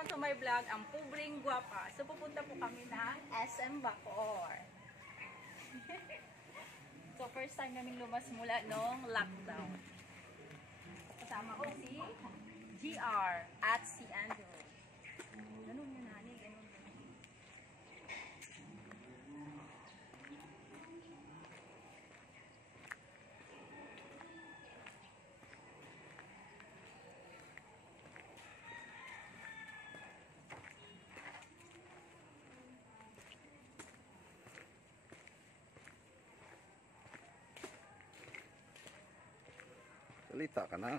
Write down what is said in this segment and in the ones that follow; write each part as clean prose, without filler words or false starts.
welcome to my vlog, ang Pobreng Guwapa. So pupunta po kami ng SM Bacoor. So first time namin lumas mula nung lockdown. Kasama ko si GR at si Andrew. Ganun yun, honey, ganun. Salita ka na.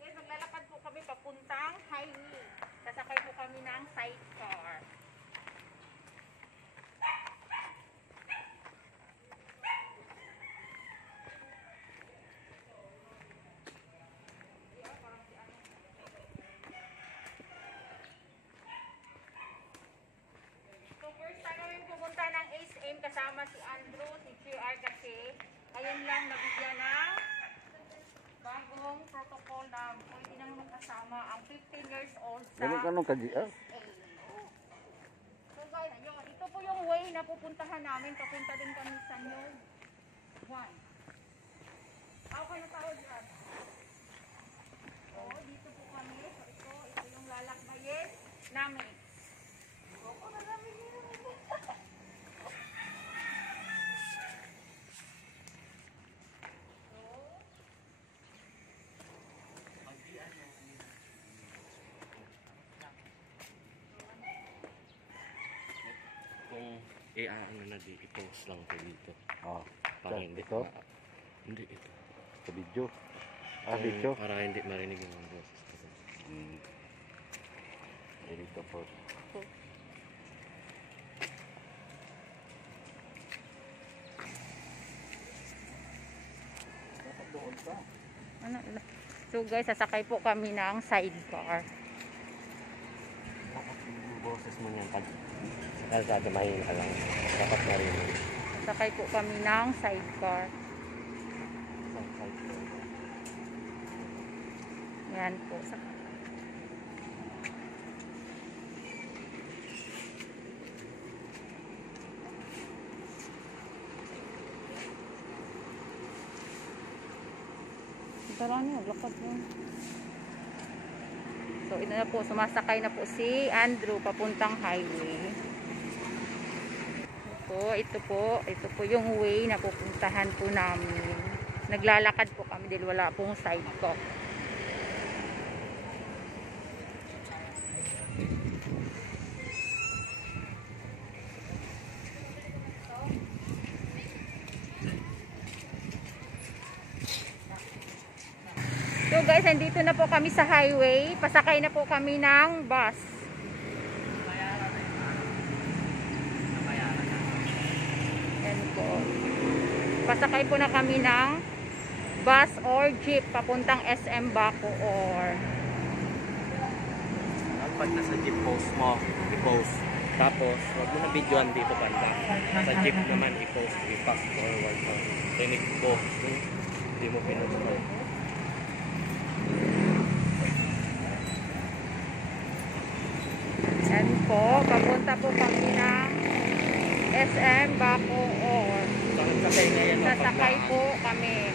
Yes, maglalakad po kami papuntang highway. Sasakay po kami ng sidecar. So first time kami pupunta ng SM kasama si Andrew, si GR kasi. Ngayon lang nabigyan ng bagong protocol na pwede nang magkasama ang 15 years old sa Ganun ka nung kag-GR? So guys, ayun, ito po yung way na pupuntahan namin. Papunta din kami sa New 1. Ako kayo tawag dyan. So, dito po kami. So, ito yung lalakbayin namin. Oo, marami nyo. Kung ano na di, i-post lang ko dito. Oh. Para hindi Ito? Hindi ito. Sa video? Video? Para hindi marinig yung boses ko. Dito po. So guys, sasakay po kami ng sidecar. Dapat yung boses mo niyan pag sa kalsada mahina ka lang. Dapat marinig. Sasakay po kami ng sidecar. Yan po. Parang naglakad mo. So, ito na po. Sumasakay na po si Andrew papuntang highway. Ito po yung way na pupuntahan po namin. Naglalakad po kami dahil wala pong side ko. So guys, andito na po kami sa highway. Pasakay na po kami ng bus. Yan po. Pasakay po na kami ng bus or jeep papuntang SM Bacoor. Pag nasa jeep post mo, i-post. Tapos, huwag mo na videoan dito banda. Sa jeep naman, i-post, i-fast forward mo. Rinig ko. Hindi mo pinupost. Yan po, papunta po kami ng SM Bacoor. Sasakay ngayon. Sasakay po kami.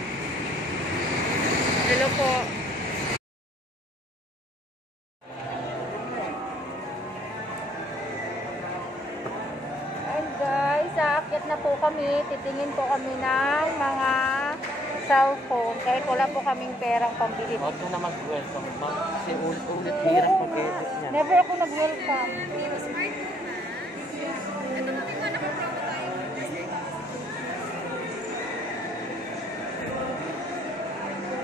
Hello po. And guys, aakyat na po kami. Titingin po kami ng mga cellphone. Kahit wala po kaming perang pambili. Huwag mo na mag-welcome. Kasi ulit hirap mag-edit niya. Never ako nag-welcome.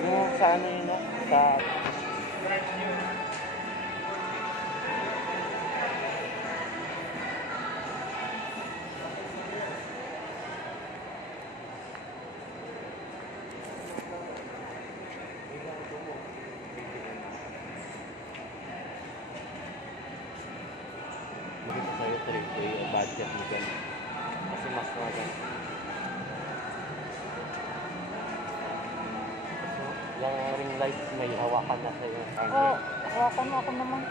Yung sa ano yun, no? Sa... Maganda sa'yo 3K o budget mo dyan. Kasi mas maganda. Yung ring light may hawakan na sa'yo. Oh, Hawakan mo ako naman.